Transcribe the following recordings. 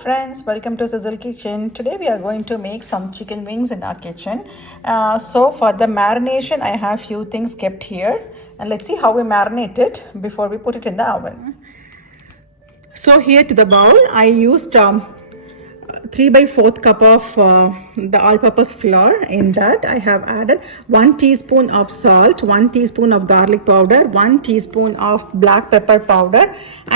friends, welcome to Sizzle Kitchen. Today we are going to make some chicken wings in our kitchen. So for the marination, I have few things kept here, and let's see how we marinate it before we put it in the oven. So here to the bowl, I used 3/4 cup of the all-purpose flour. In that I have added 1 teaspoon of salt, 1 teaspoon of garlic powder, 1 teaspoon of black pepper powder,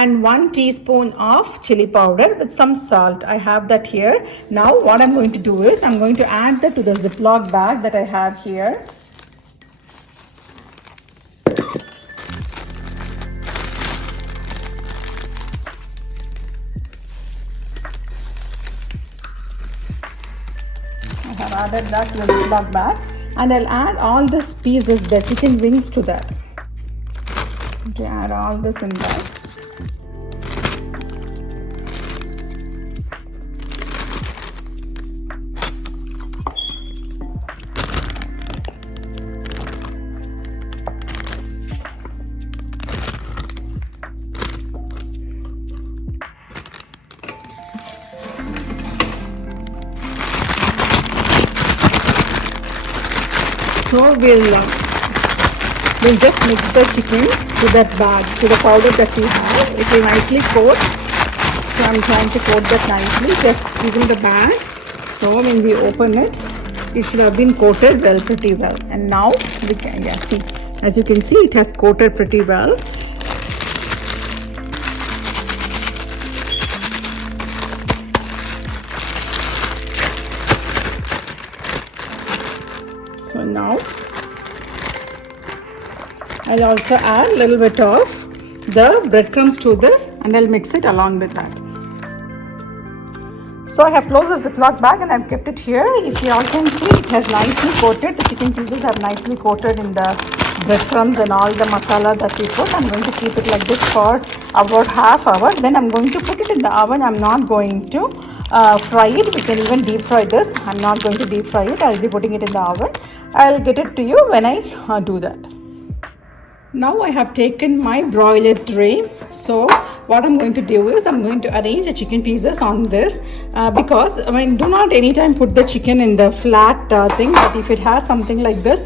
and 1 teaspoon of chili powder with some salt. I have that here. Now what I'm going to do is I'm going to add that to the Ziploc bag that I have here. I have added that to the Ziploc bag, and I'll add all these pieces, the chicken wings, to that. Okay, add all this in there. So we'll just mix the chicken to that bag, to the powder that we have. It will nicely coat. So I'm trying to coat that nicely, just using the bag. So when we open it, it should have been coated well, pretty well. And now we can, see, as you can see, it has coated pretty well. So now I'll also add a little bit of the breadcrumbs to this, and I'll mix it along with that. So I have closed the Ziploc bag and I've kept it here. If you all can see, it has nicely coated. The chicken pieces have nicely coated in the breadcrumbs and all the masala that we put. I'm going to keep it like this for about half hour. Then I'm going to put it in the oven. I'm not going to fry it. We can even deep fry this. I'm not going to deep fry it. I'll be putting it in the oven. I'll get it to you when I do that. Now I have taken my broiler tray. So what I'm going to do is I'm going to arrange the chicken pieces on this because do not anytime put the chicken in the flat thing, but if it has something like this,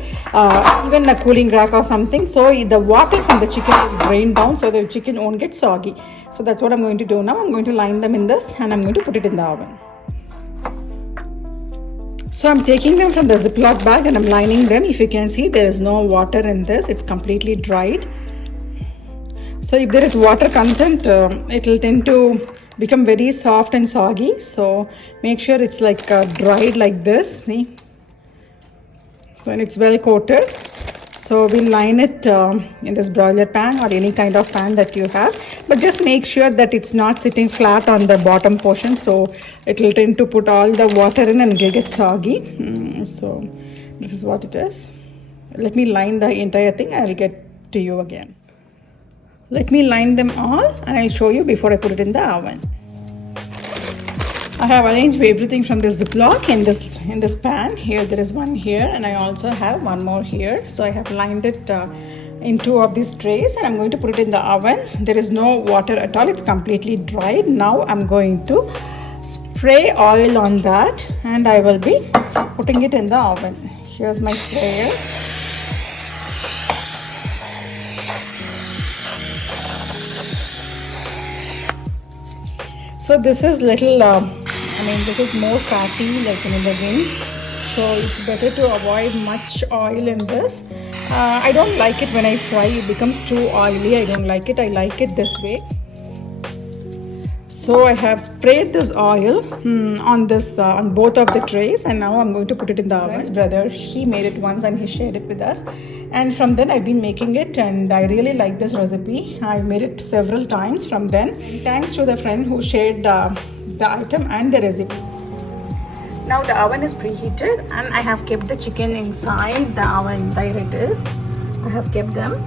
even a cooling rack or something, so the water from the chicken will drain down so the chicken won't get soggy. So that's what I'm going to do now. I'm going to line them in this and I'm going to put it in the oven. So I'm taking them from the Ziploc bag and I'm lining them. If you can see, there is no water in this. It's completely dried. So if there is water content, it will tend to become very soft and soggy. So make sure it's like dried like this. See? So and it's well coated. So we'll line it in this broiler pan or any kind of pan that you have. But just make sure that it's not sitting flat on the bottom portion. So it will tend to put all the water in and it will get soggy. So this is what it is. Let me line the entire thing. I'll get to you again. Let me line them all and I'll show you before I put it in the oven. I have arranged everything from this Ziploc in this pan. Here there is one here and I also have one more here. So I have lined it in 2 of these trays and I'm going to put it in the oven. There is no water at all. It's completely dried. Now I'm going to spray oil on that and I will be putting it in the oven. Here's my sprayer. So this is little, this is more fatty like in the wings. So it's better to avoid much oil in this. I don't like it when I fry, it becomes too oily. I don't like it. I like it this way. So I have sprayed this oil on both of the trays, and now I'm going to put it in the oven. My brother, he made it once and he shared it with us, and from then I've been making it and I really like this recipe. I've made it several times from then. Thanks to the friend who shared the item and the recipe. Now the oven is preheated and I have kept the chicken inside the oven. There it is. I have kept them,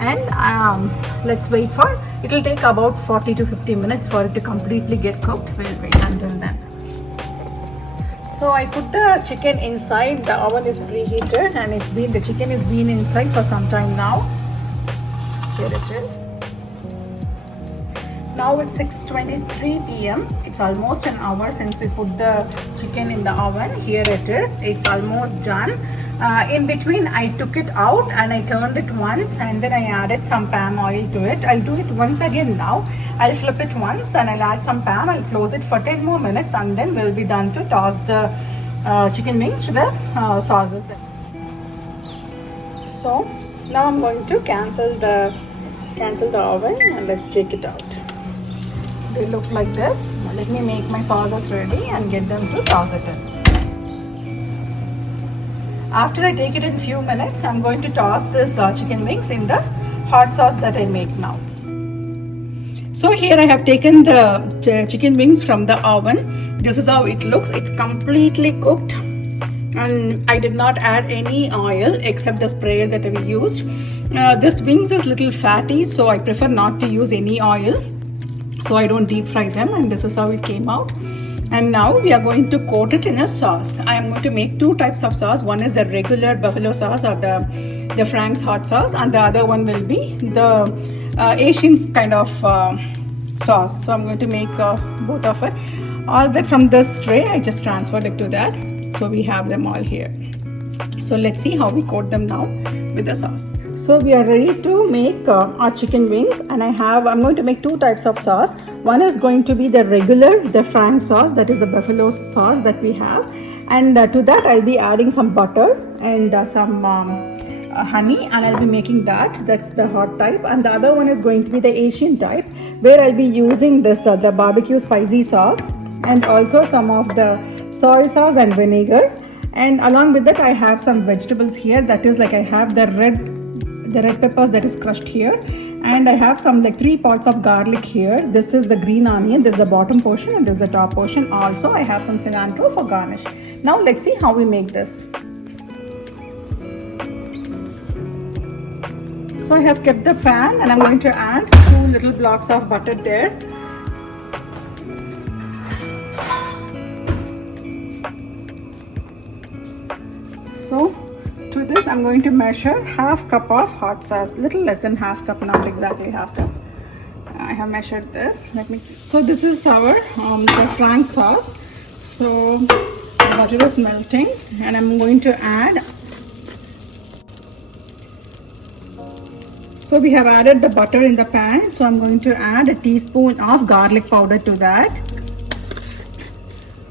and let's wait for it. Will take about 40 to 50 minutes for it to completely get cooked. We'll wait until then. So I put the chicken inside. The oven is preheated and the chicken has been inside for some time now. Here it is. Now it's 6:23 p.m. It's almost an hour since we put the chicken in the oven. Here it is. It's almost done. In between I took it out and I turned it once and then I added some palm oil to it. I'll do it once again now. I'll flip it once and I'll add some palm. I'll close it for 10 more minutes and then we'll be done to toss the chicken wings to the sauces. So now I'm going to cancel the oven and let's take it out. They look like this. Now let me make my sauces ready and get them to toss it in. After I take it in a few minutes, I'm going to toss this chicken wings in the hot sauce that I make now. So here I have taken the chicken wings from the oven. This is how it looks. It's completely cooked and I did not add any oil except the sprayer that we used. This wings is little fatty, so I prefer not to use any oil, so I don't deep fry them, and this is how it came out. And now we are going to coat it in a sauce. I am going to make two types of sauce. One is the regular buffalo sauce or the Frank's hot sauce, and the other one will be the Asian kind of sauce. So I'm going to make both of it. All that from this tray, I just transferred it to that. So we have them all here. So let's see how we coat them now with the sauce. So we are ready to make our chicken wings, and I'm going to make two types of sauce. One is going to be the regular, the Frank sauce, that is the buffalo sauce that we have, and to that I'll be adding some butter and some honey, and I'll be making that's the hot type. And the other one is going to be the Asian type, where I'll be using this the barbecue spicy sauce and also some of the soy sauce and vinegar. And along with that I have some vegetables here, that is like I have the red peppers that is crushed here, and I have some like 3 pots of garlic here. This is the green onion, this is the bottom portion and this is the top portion. Also I have some cilantro for garnish. Now let's see how we make this. So I have kept the pan and I'm going to add 2 little blocks of butter there. So to this I'm going to measure half cup of hot sauce, little less than half cup, not exactly half cup. I have measured this. So this is our the Frank sauce. So the butter is melting and I'm going to add. So we have added the butter in the pan. So I'm going to add a teaspoon of garlic powder to that,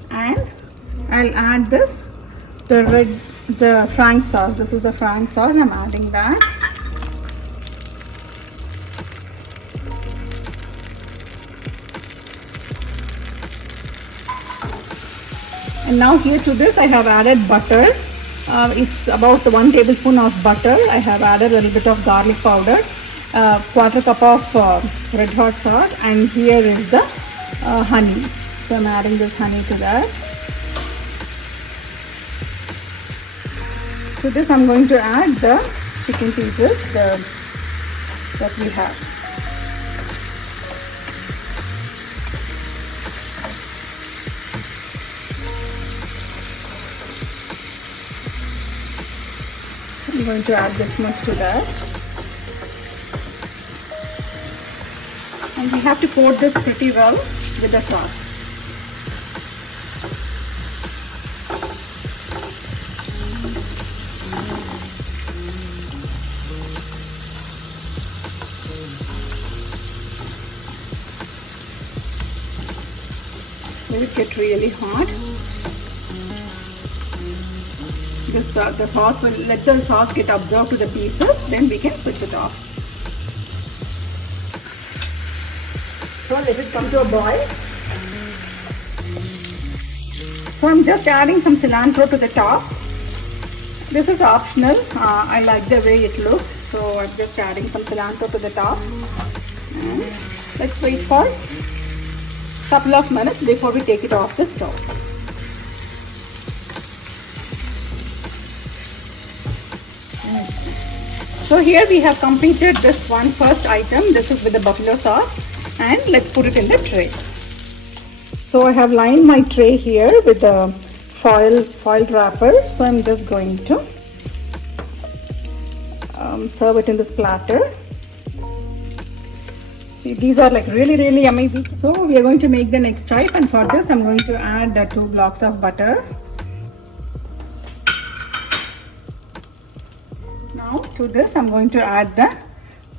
and I'll add the Frank sauce. This is the Frank sauce. I'm adding that. And now here to this I have added butter. It's about 1 tablespoon of butter. I have added a little bit of garlic powder, 1/4 cup of red hot sauce, and here is the honey. So I'm adding this honey to that. To this I'm going to add the chicken pieces that we have. So I'm going to add this much to that. And we have to coat this pretty well with the sauce. Let it get really hot. The sauce will let the sauce get absorbed to the pieces, then we can switch it off. So let it come to a boil. So I'm just adding some cilantro to the top. This is optional. I like the way it looks, so I'm just adding some cilantro to the top. And let's wait for a couple of minutes before we take it off the stove. So here we have completed this first item. This is with the buffalo sauce, and let's put it in the tray. So I have lined my tray here with a foil wrapper. So I'm just going to serve it in this platter. These are like really yummy. So we are going to make the next type, and for this I'm going to add the 2 blocks of butter. Now to this I'm going to add the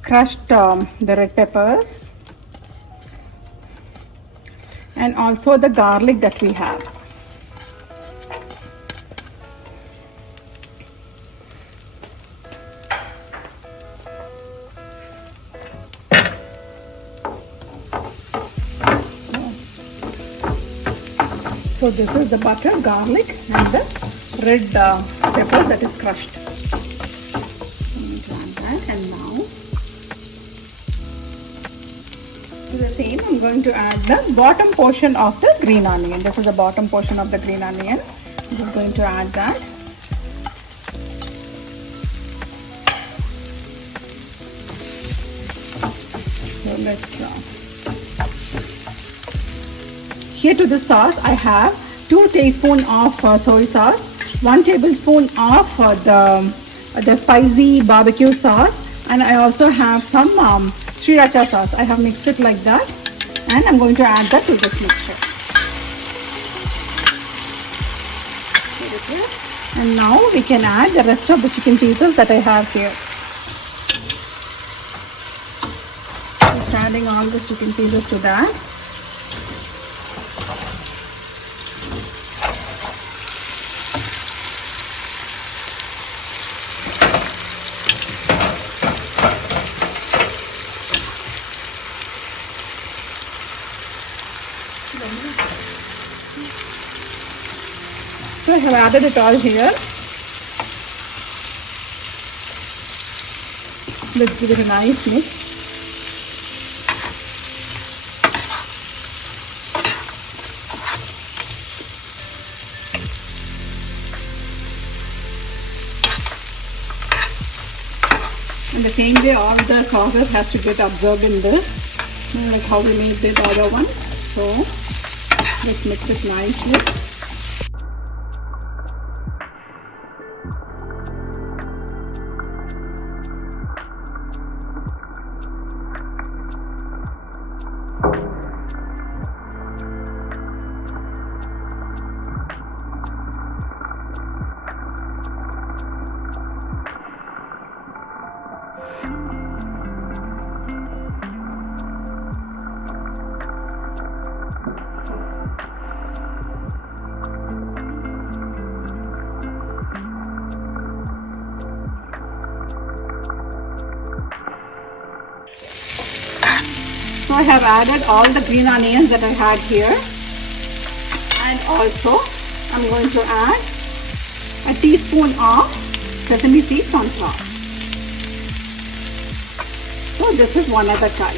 crushed the red peppers and also the garlic that we have. So this is the butter, garlic and the red peppers that is crushed. I'm going to add that, and now to the same I'm going to add the bottom portion of the green onion. This is the bottom portion of the green onion. I'm just going to add that. So let's here to the sauce I have 2 tablespoons of soy sauce, 1 tablespoon of the spicy barbecue sauce, and I also have some sriracha sauce. I have mixed it like that, and I'm going to add that to this mixture. Here it is. And now we can add the rest of the chicken pieces that I have here. Just adding all the chicken pieces to that. So I have added it all here. Let's give it a nice mix. In the same way, all the sauces has to get absorbed in this, like how we made the other one. So let's mix it nicely. So I have added all the green onions that I had here, and also I'm going to add a teaspoon of sesame seeds on top. So this is one other type.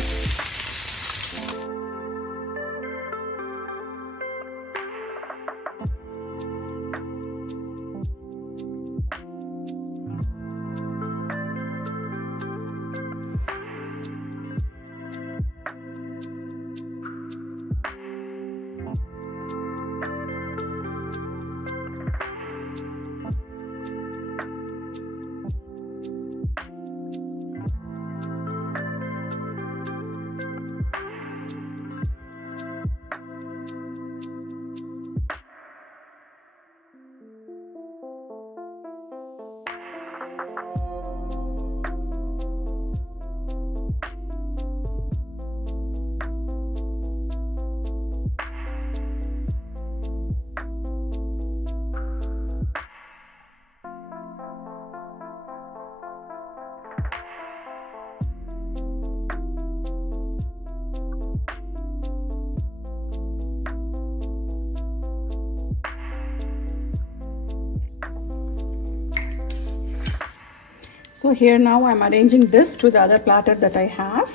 So here now I'm arranging this to the other platter that I have.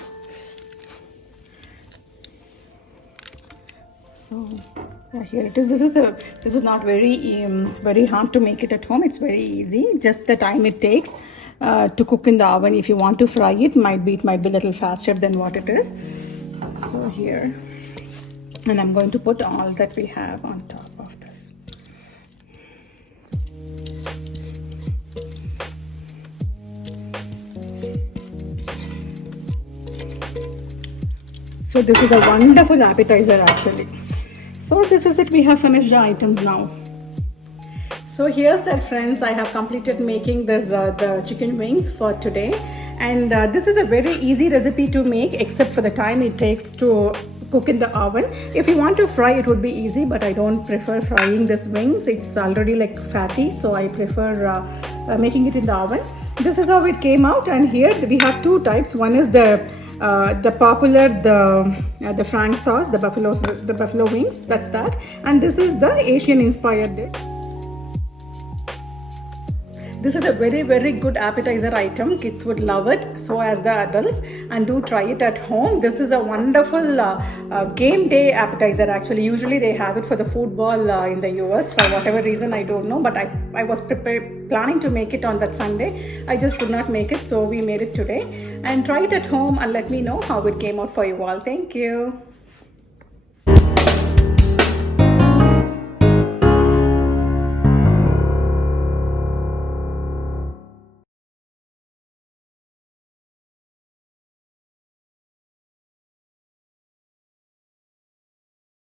So yeah, here it is. This is not very hard to make it at home. It's very easy. Just the time it takes to cook in the oven. If you want to fry it, might be a little faster than what it is. So here, and I'm going to put all that we have on top of this. So this is a wonderful appetizer actually. So this is it, we have finished the items now. So here's that, friends, I have completed making this the chicken wings for today, and this is a very easy recipe to make except for the time it takes to cook in the oven. If you want to fry, it would be easy, but I don't prefer frying this wings. It's already like fatty, so I prefer making it in the oven. This is how it came out, and here we have two types. One is the popular the Frank sauce, the buffalo wings, that's that, and this is the Asian inspired dish. This is a very, very good appetizer item. Kids would love it, so as the adults, and do try it at home. This is a wonderful game day appetizer actually. Usually they have it for the football in the US for whatever reason, I don't know, but I was planning to make it on that Sunday. I just could not make it, so we made it today. And try it at home and let me know how it came out for you all. Thank you.